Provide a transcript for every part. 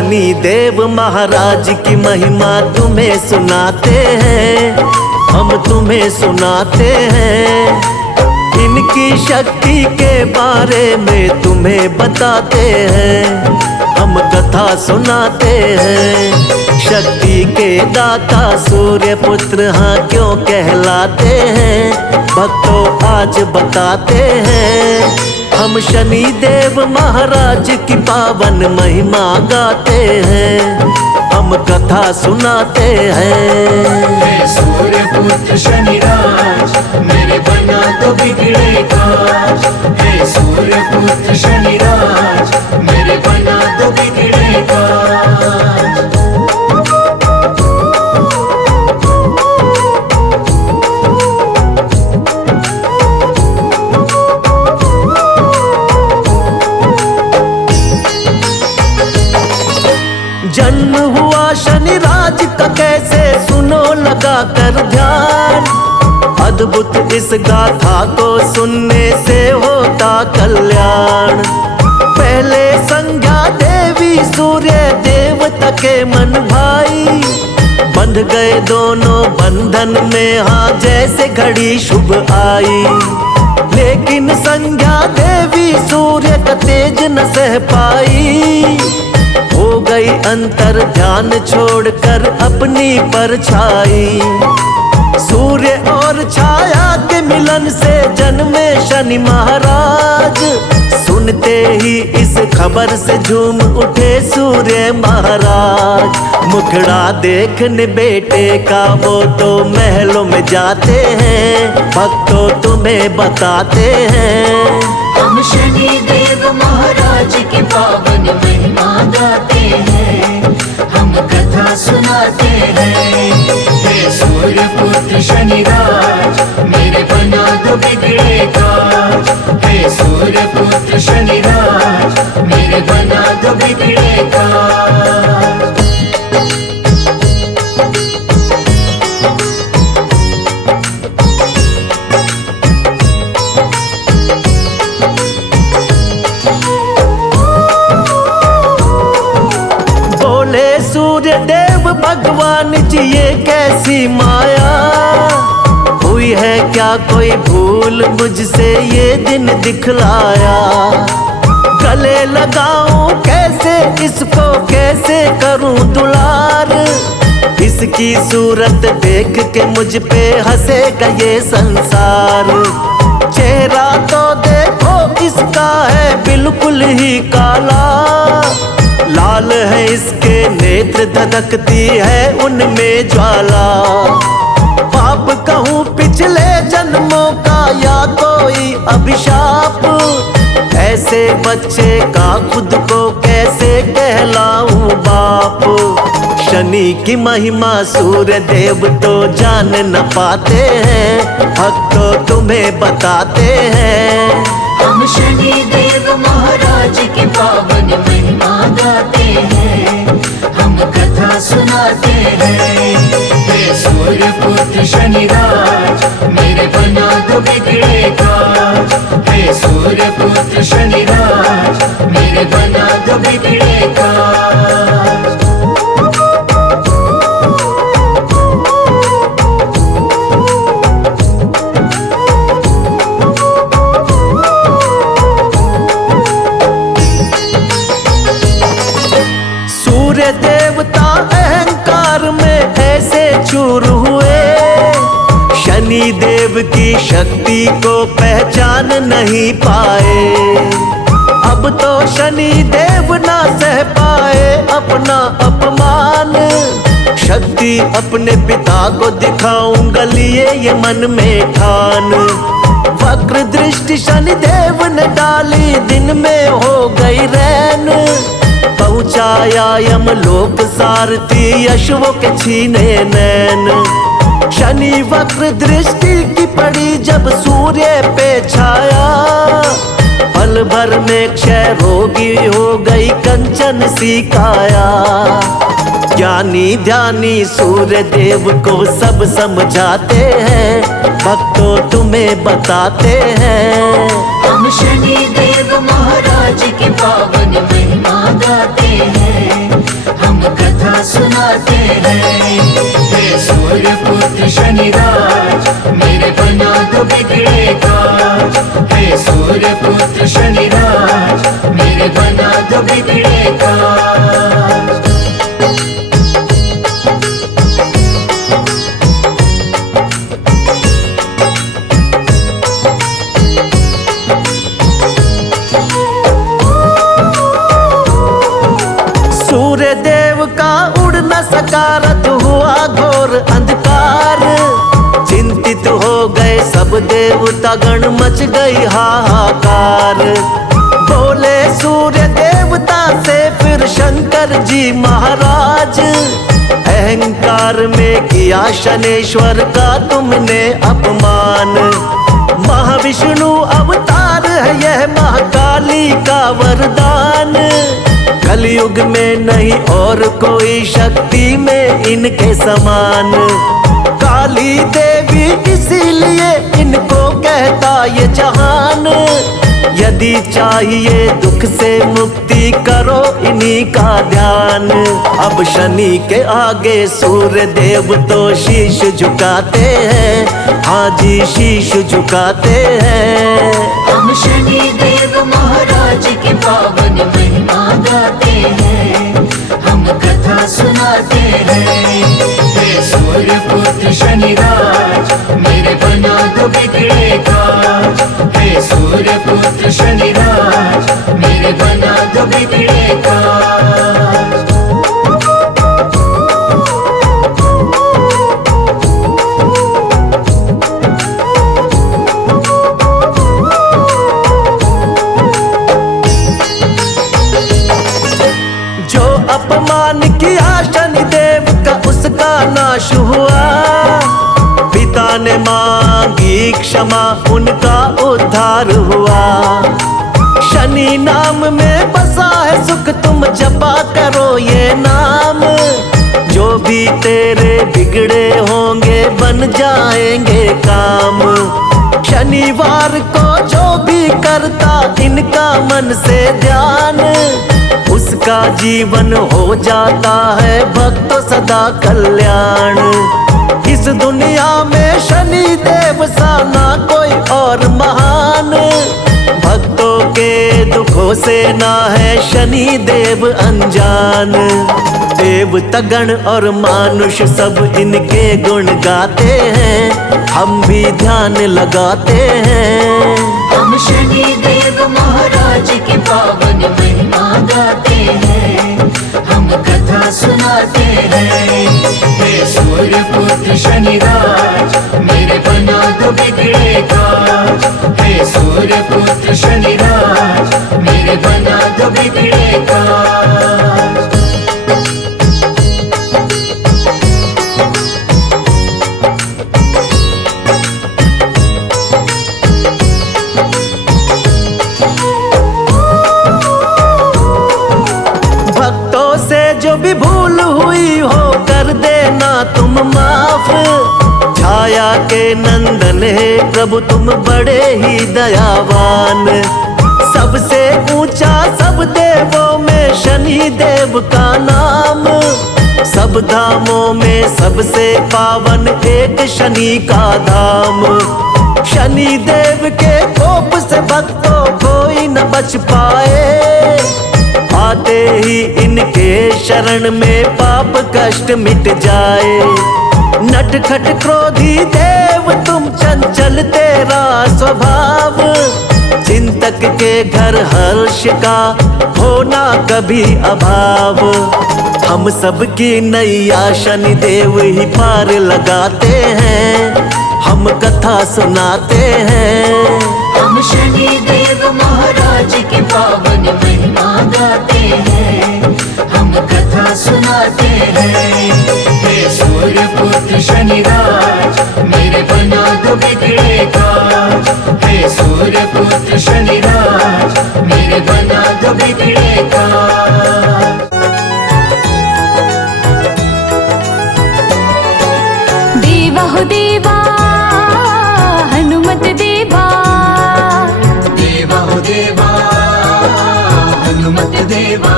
शनि देव महाराज की महिमा तुम्हें सुनाते हैं, हम तुम्हें सुनाते हैं। इनकी शक्ति के बारे में तुम्हें बताते हैं, हम कथा सुनाते हैं। शक्ति के दाता सूर्य पुत्र हाँ क्यों कहलाते हैं, भक्तों आज बताते हैं। हम शनि देव महाराज की पावन महिमा गाते हैं, हम कथा सुनाते हैं। सूर्य पुत्र शनिराज मेरे बना तो बिगड़े काज। हे सूर्य पुत्र शनिराज मेरे बना तो बिगड़े काज। जन्म हुआ शनिराज का कैसे सुनो लगा कर ध्यान। अद्भुत इस गाथा को सुनने से होता कल्याण। पहले संज्ञा देवी सूर्य देवता के मन भाई, बंध गए दोनों बंधन में हाँ जैसे घड़ी शुभ आई। लेकिन संज्ञा देवी सूर्य का तेज न सह पाई, हो गई अंतर ध्यान छोड़कर अपनी परछाई। सूर्य और छाया के मिलन से जन्मे शनि महाराज। सुनते ही इस खबर से झूम उठे सूर्य महाराज। मुखड़ा देखने बेटे का वो तो महलों में जाते हैं, भक्तों तुम्हें बताते हैं। हम शनि देव महाराज की पावन महिमा गाते हैं, हम कथा सुनाते हैं। हे सूर्य पुत्र शनिराज मेरे बना तो बिगड़े काज। हे सूर्य पुत्र शनिराज मेरे बना तो बिगड़े काज। सूर्य देव भगवान जी ये कैसी माया हुई है, क्या कोई भूल मुझसे ये दिन दिखलाया। गले लगाऊं कैसे इसको, कैसे करूं दुलार। इसकी सूरत देख के मुझ पे हंसेगा ये संसार। चेहरा तो देखो इसका है बिल्कुल ही काला, लाल है इसके नेत्र धधकती है उनमें ज्वाला। पाप कहूँ पिछले जन्मों का या कोई अभिशाप, ऐसे बच्चे का खुद को कैसे कहलाऊं बाप। शनि की महिमा सूर्य देव तो जान न पाते हैं, भक्तों तुम्हें बताते हैं। हम शनि देव महाराज की पावन महिमा गाते हैं, हम कथा सुनाते हैं। हे सूर्य पुत्र शनिराज मेरे बना तो बिगड़े काज। हे सूर्य पुत्र शनिराज मेरे बना तो बिगड़े काज। सूर्य देवता अहंकार में ऐसे चूर हुए, शनि देव की शक्ति को पहचान नहीं पाए। अब तो शनि देव ना सह पाए अपना अपमान। शक्ति अपने पिता को दिखाऊंगा लिए ये मन में ठान। वक्र दृष्टि शनि देव ने डाली, दिन में हो गई रैन। पहुँचाया यमलोक सारथी अश्वों के छीने नैन। शनि वक्र दृष्टि की पड़ी जब सूर्य पे छाया, पल भर में क्षय रोगी हो गई कंचन सी काया। ज्ञानी ध्यानी सूर्य देव को सब समझाते हैं, भक्तों तुम्हें बताते हैं। हम शनि देव महाराज की पावन महिमा गाते हैं, शनिराज मेरे बना दो बिगड़े काज। हे सूर्य पुत्र शनिराज मेरे बना दो बिगड़े काज। सूर्य देव का उड़ न सका, रथ हुआ घोर अंधकार। चिंतित हो गए सब देवता गण, मच गई हाहाकार। बोले सूर्य देवता से फिर शंकर जी महाराज, अहंकार में किया शनेश्वर का तुमने अपमान। महाविष्णु अवतार है यह महाकाली का वरदान। कलयुग में नहीं और कोई शक्ति में इनके समान। काली देवी इसीलिए इनको कहता ये जहान। यदि चाहिए दुख से मुक्ति करो इन्हीं का ध्यान। अब शनि के आगे सूर्य देव तो शीश झुकाते हैं, हाँ जी शीश झुकाते हैं। हम शनि देव महाराज की पावन महिमा गाते हैं, हम कथा सुनाते हैं। हे सूर्य पुत्र शनिराज मेरे बना दो बिगड़े काज। हे सूर्य पुत्र शनिराज मेरे बना दो बिगड़े काज। अपमान किया शनिदेव का उसका नाश हुआ। पिता ने मांगी क्षमा उनका उद्धार हुआ। शनि नाम में बसा है सुख, तुम जपा करो ये नाम। जो भी तेरे बिगड़े होंगे बन जाएंगे काम। शनिवार को जो भी करता इनका मन से ध्यान, उसका जीवन हो जाता है भक्तों सदा कल्याण। इस दुनिया में शनि देव सा ना कोई और महान। भक्तों के दुखों से ना है शनि देव अनजान। देवता गण और मानुष सब इनके गुण गाते हैं, हम भी ध्यान लगाते हैं। हम शनि देव महाराज की पावन महिमा गाते हैं, हम कथा सुनाते हैं। हे सूर्य पुत्र शनिराज मेरे बना दो बिगड़े काज। हे सूर्य पुत्र शनिराज मेरे बना दो बिगड़े काज। जो भी भूल हुई हो कर देना तुम माफ। छाया के नंदन है प्रभु तुम बड़े ही दयावान। सबसे ऊंचा सब देवों में शनि देव का नाम। सब धामों में सबसे पावन एक शनि का धाम। शनि देव के कोप से भक्तों कोई न बच पाए। आते ही इनके शरण में पाप कष्ट मिट जाए। नटखट क्रोधी देव तुम चंचल तेरा स्वभाव। चिंतक के घर हर्ष का होना कभी अभाव। हम सबकी नैया शनि देव ही पार लगाते हैं, हम कथा सुनाते हैं। हम शनि देव महाराज की पावन महिमा गाते हैं, हम कथा सुनाते हैं। हे सूर्य पुत्र शनिराज मेरे बना दो बिगड़े काज। हे सूर्य पुत्र शनिराज मेरे बना दो बिगड़े काज। देवा हो देवा हनुमत देवा। देवा हो देवा हनुमत देवा।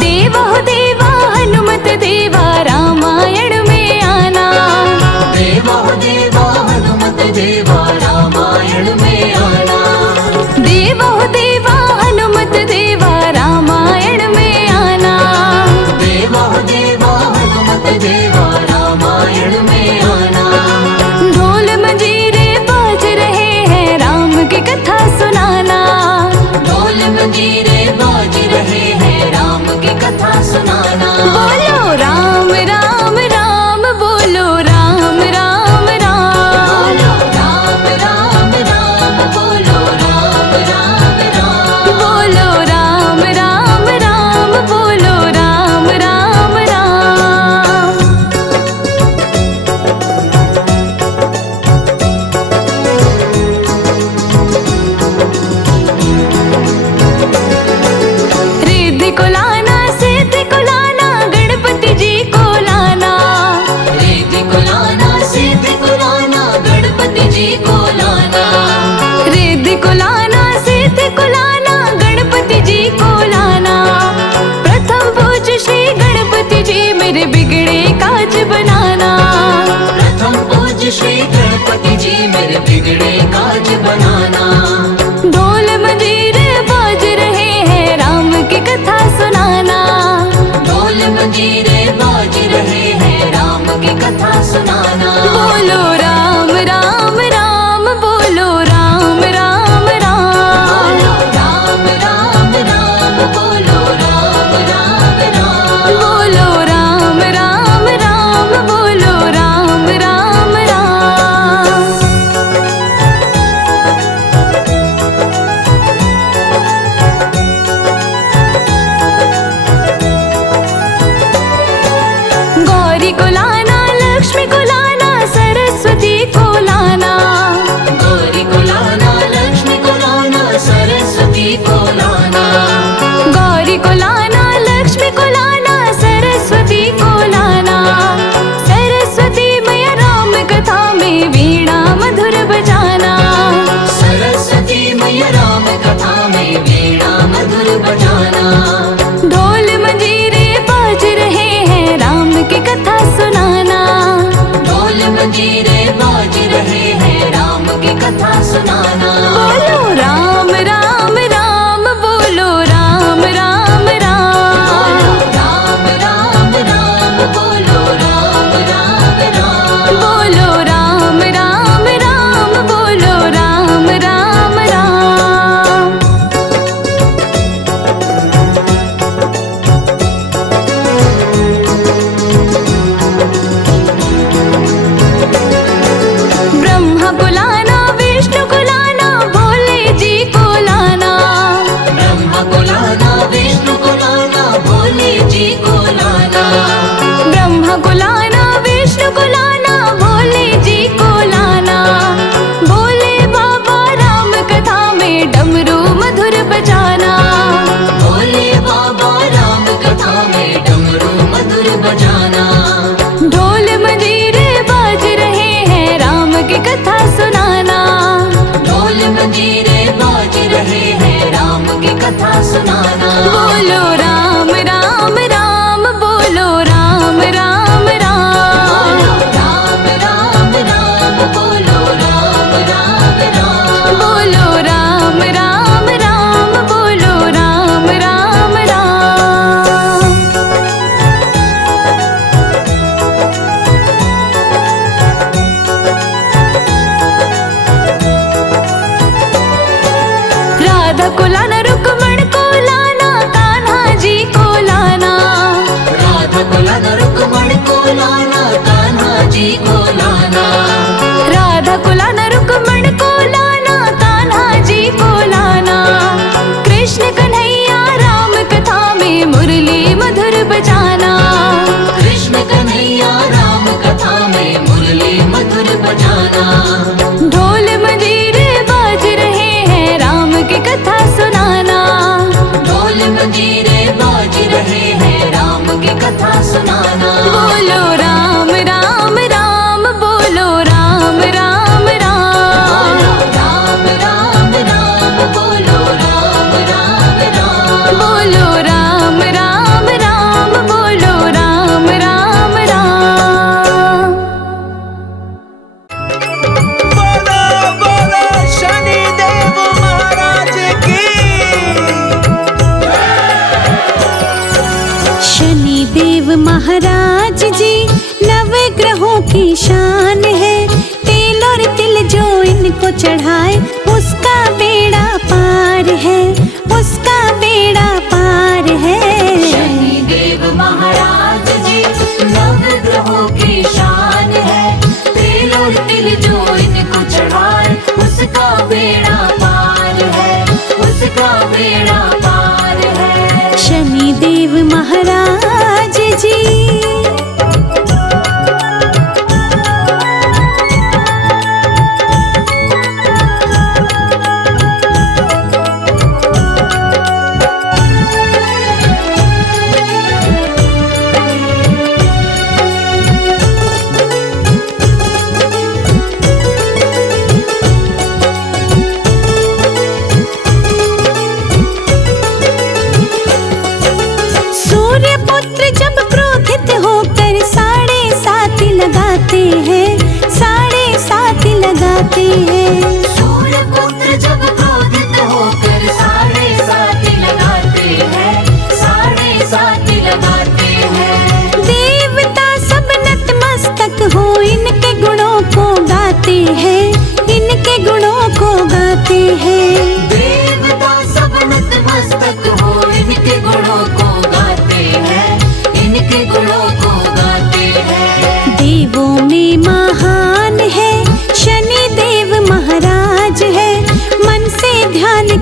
देवा हो देवा हनुमत देवा, रामायण में आना। श्री गणपति जी मेरे बिगड़े काज बनाना। ढोल मंजीरे बाज रहे हैं राम की कथा सुनाना। ढोल मंजीरे बाज रहे हैं राम की कथा सुनाना। बोलो राम राम राम, बोलो राम राम राम, राम राम राम, बोलो राम राम राम, बोलो राम राम राम, बोलो राम राम राम। गौरी को लाना, लक्ष्मी को लाना, सरस्वती को लाना। गौरी को लाना, लक्ष्मी को लाना, सरस्वती को लाना। गौरी को लाना, लक्ष्मी को लाना, सरस्वती को लाना। सरस्वती मैया राम कथा में वीणा मधुर बजाना। सरस्वती मैया राम कथा में वीणा मधुर बजाना। ढोल मंजीरे बाज रहे हैं राम की कथा सुनाना। ढोल मंजीरे बाज रहे हैं राम की कथा सुनाना। बोलो राम राम राम, बोलो राम राम राम, राम राम राम, बोलो राम राम राम, बोलो राम राम राम, बोलो राम राम राम। ब्रह्मा को लाना, विष्णु को लाना, भोले जी को लाना। ब्रह्मा को लाना, विष्णु को लाना, भोले जी को लाना। ब्रह्मा को लाना, विष्णु को लाना, भोले जी को लाना। भोले बाबा राम कथा में डमरू मधुर बजाना। भोले बाबा राम कथा में डमरू मधुर बजाना। ढोल मंजीरे बाज रहे हैं राम की कथा सुनाना। ढोल मंजीरे बाज रहे हैं राम की कथा सुनाना। बोलो राम राम राम, बोलो राम राम राम, राम राम राम, बोलो राम राम राम, बोलो राम राम राम, बोलो राम राम राम। राधा को लाना, रुक्मण को लाना, कान्हा जी को लाना। राधा को लाना, रुक्मण को लाना, कान्हा जी को लाना। राधा को लाना, रुक्मण को लाना, कान्हा जी को लाना। कृष्ण कन्हैया राम कथा में मुरली मधुर बजाना। कृष्ण कन्हैया राम कथा में मुरली मधुर बजाना। ढोल मंजीरे बाज रहे हैं राम की कथा सुनाना। ढोल मंजीरे बाज रहे हैं राम की कथा सुनाना। बोलो राम राम राम, बोलो राम राम राम, राम राम राम, बोलो राम राम राम, बोलो राम राम राम, बोलो राम राम राम। बोलो बोलो शनिदेव महाराज की। शनिदेव महाराज जी नवग्रहों की शान है। तेल और तिल जो इनको चढ़ाए उसका बेड़ा पार है, उसका बेड़ा पार है। शनिदेव महाराज जी नवग्रहों की शान है। तेल और तिल जो इनको चढ़ाए उसका बेड़ा पार है, उसका बेड़ा पार है। शनिदेव महाराज जी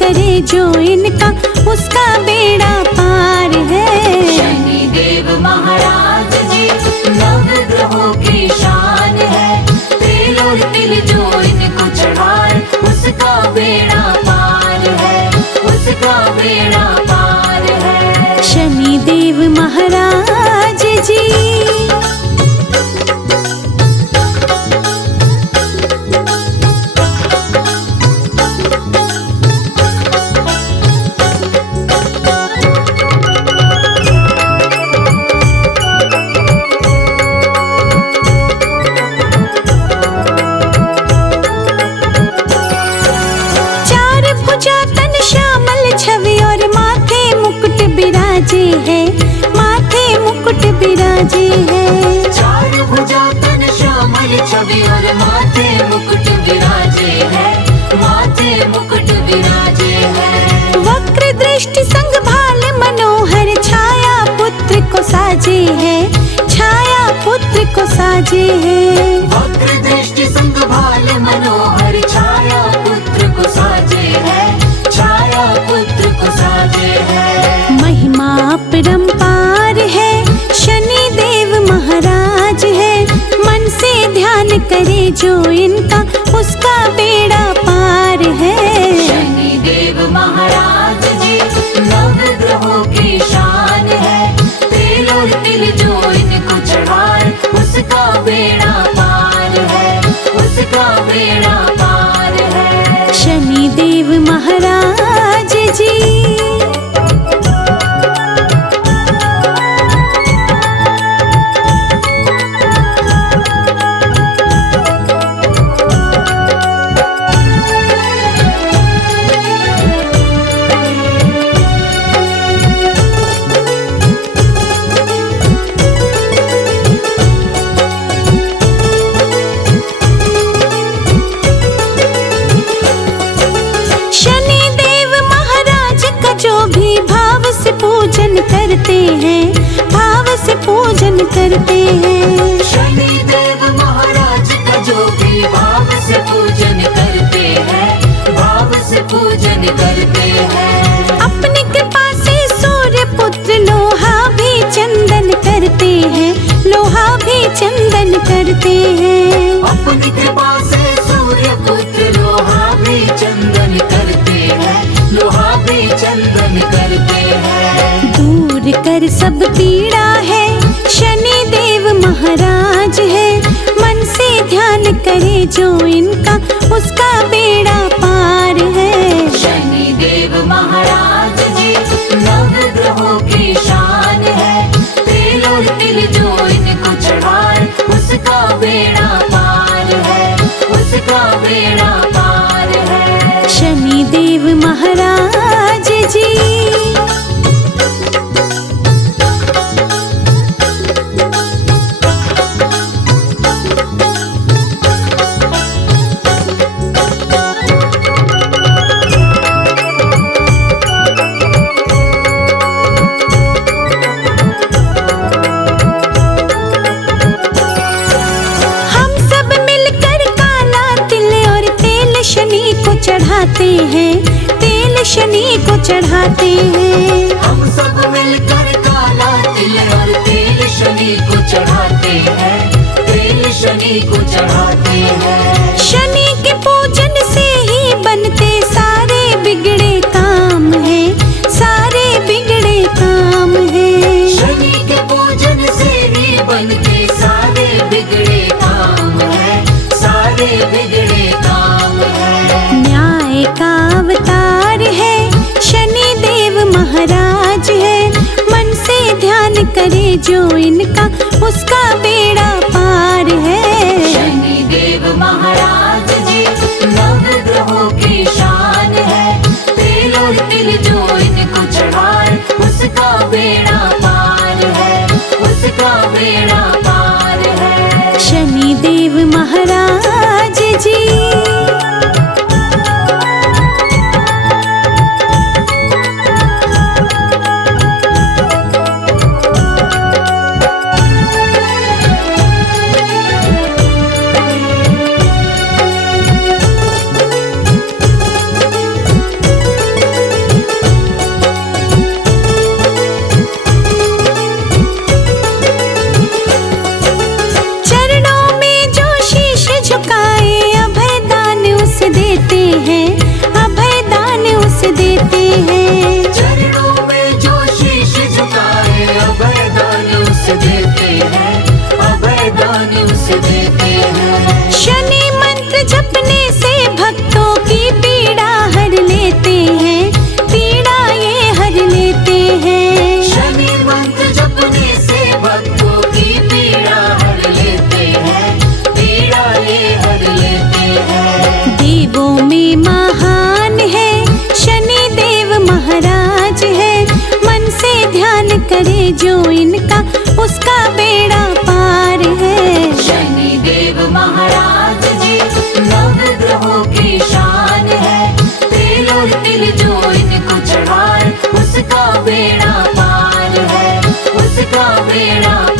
करे जो इनका उसका बेड़ा पार है। शनि देव महाराज जी नवग्रहों की शान है, तेल और तिल जो इनको चढ़ाए उसका बेड़ा पार है, उसका बेड़ा पार है। शनि देव महाराज जी है, माथे मुकुट बिराजे है। चार भुजा तन श्यामल छवि और माथे मुकुट विराजे है, माथे मुकुट विराजे है। वक्र दृष्टि संग भाल मनोहर छाया पुत्र को साजे है, छाया पुत्र को साजे है। वक्र दृष्टि संग भाल मनोहर छाया पुत्र को साजे है, छाया पुत्र को साजे है। महिमा अपरंपार है, शनि देव महाराज है। मन से ध्यान करे जो इनका उसका बेड़ा पार है। शनि देव महाराज जी नवग्रहों की शान है, तेल और तिल जो इनको चढ़ाए उसका बेड़ा पार है, उसका बेड़ा पार है। शनि देव महाराज जी करते हैं, भाव से पूजन करते हैं। शनि देव महाराज का जो भी भाव से पूजन करते हैं, भाव से पूजन करते हैं। अपनी कृपा से सूर्य पुत्र लोहा भी चंदन करते हैं, लोहा भी चंदन करते हैं। अपनी कृपा से सूर्य पुत्र लोहा भी चंदन करते हैं, लोहा भी चंदन करते हैं। दूर कर सब पीड़ा है, शनि देव महाराज है। मन से ध्यान करे जो इनका उसका बेड़ा पार है। शनि देव महाराज जी नवग्रहों की शान है, तेल और तिल जो इनको चढ़ाए उसका बेड़ा पार है, उसका बेड़ा पार है। शनि देव महाराज जी चढ़ाते हैं, तेल शनि को चढ़ाते हैं। हम सब मिलकर काला तिल और तेल शनि को चढ़ाते हैं, तेल शनि को चढ़ाते हैं। शनि के पूजन से ही बनते सारे बिगड़े काम है, सारे बिगड़े काम है। शनि के पूजन से ही बनते सारे बिगड़े काम है, सारे बिगड़े काम है। न्याय का अवतार है, शनि देव महाराज है। मन से ध्यान करे जो इनका उसका बेड़ा पार है। शनि देव महाराज उसका बेड़ा